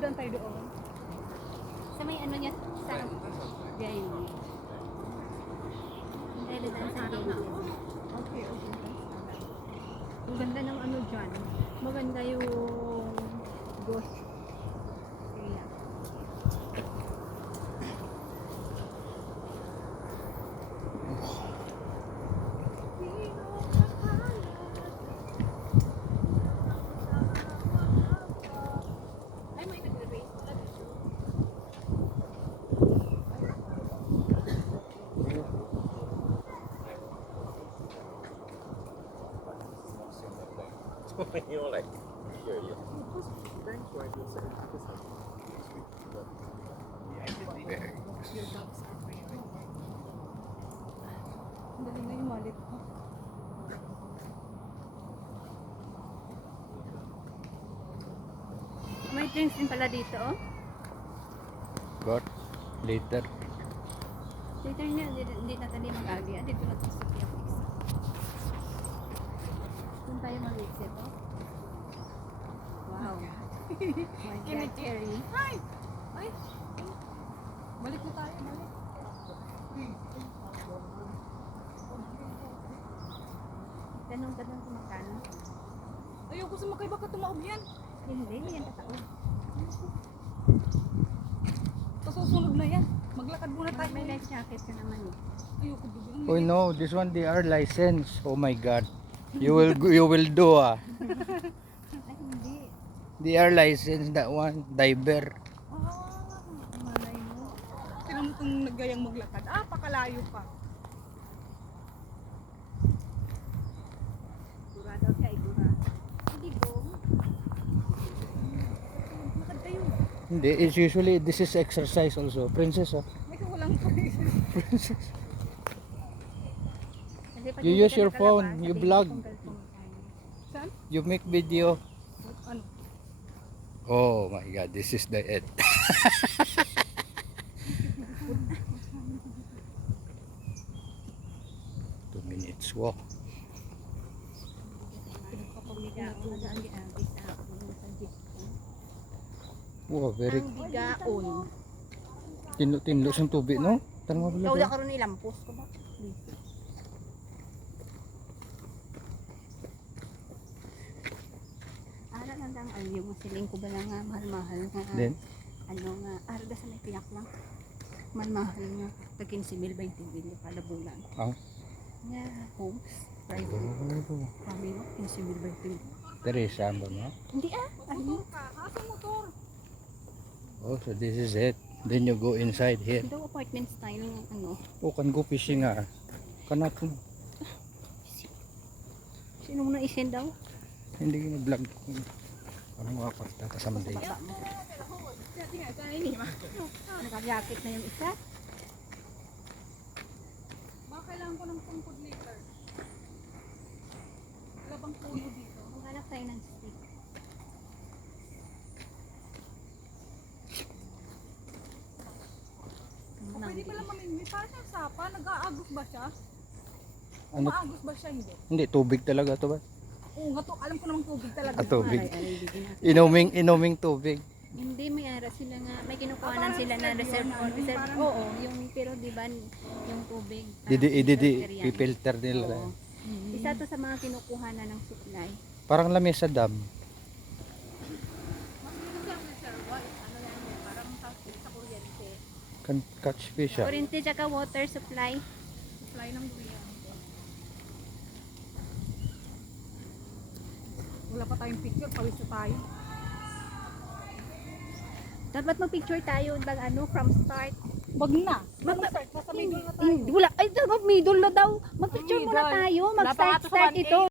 Dadaan tayo doon. Sa may ano niya, sa Gaili. Hindi, dadaan sa Gaili. Okay. Ang ganda ng ano dyan. Maganda yung ghost area. Ay, may nag-race pala dito. You're like, here, yeah. Ang galing na yung wallet ko. May drinks din pala dito, oh. Got later. Later niya, hindi na tayo mag-agi. Dito na tayo sa Sophia Fix. Doon tayo mag-exit, oh. Wow. My God, Terry. Ay! Balik na tayo, balik. Tanong-tanong kung magkano. Ayoko sumakay, baka tumaob yan. Hindi, yan totoo. Kasusunod na yan. Maglakad muna tayo. May life jacket ka naman, eh. Ayoko bigyan. Oh no, this one they are licensed. Oh my God, you will do Ay, hindi. They are licensed, that one diver. Malay mo. Sino mo kung naggayang maglakad? Pakalayo pa. Gura daw siya, gura. Hindi, go. Lakad kayo. Hindi, it's usually this is exercise also. Princess, oh. May kawalang pa. Princess. Kasi pag You hindi use ka your phone, nakalabas, you sabihin vlog. ko kung magkano. Saan? You make video. Ano? Oh my God, this is the end. 2 minutes walk. Wow, very Ang bigaon. tinlo sa tubig, no? Tanong mo Ikaw pala. na karon ilampos ko ba? Ara lang ang aliyo mo siling ko ba na nga mahal-mahal nga. Then, Ano nga, arda sa may piyak lang. Mahal nga. Tag 15,000, 20,000 kada bulan. ah, Nga, homes, private. oh, Kami mo, 15,000, 20,000. Teresa, ba no? Hindi ano? Asa motor? Oh, so this is it. Then you go inside here. Ito apartment style ng ano. Oh, can go fishing ah. Kanat mo. Sino mo na isend daw? Hindi na vlog. Ano nga pa kasama day. Baba mo. Naka-jacket na yung isa. Baka kailangan ko ng tungkod later. Wala bang puno dito? Maghanap tayo ng stick. Pwede pala mamimili. Parang siyang sapa. Nag-aagos ba siya? Ano? Maagos ba siya? Hindi. Hindi, tubig talaga to ba? Oo nga to. Alam ko namang tubig talaga. Tubig. Aray, bigyan natin. Inuming tubig. Hindi, may ara sila nga. May kinukuhanan sila na parang reserve. yun, Reserve. parang- Oo, yung pero di ba yung tubig. Didi, pipilter nila. Oo. Isa to sa mga kinukuhanan ng supply. Parang lamesa dam. Mas yun siya ang reservoir. Ano yan eh. Parang sa kuryente. Can catch fish ah. Kurente tsaka water supply. Supply ng kuryente. Wala pa tayong picture. Pawis na tayo. Dapat mag-picture tayo pag ano, from start. Wag na. Mag-start pa sa middle na tayo. Wala, ay, middle na daw. Mag-picture muna Middle. tayo. Wala pa nga to sa Mag-start 1K. ito.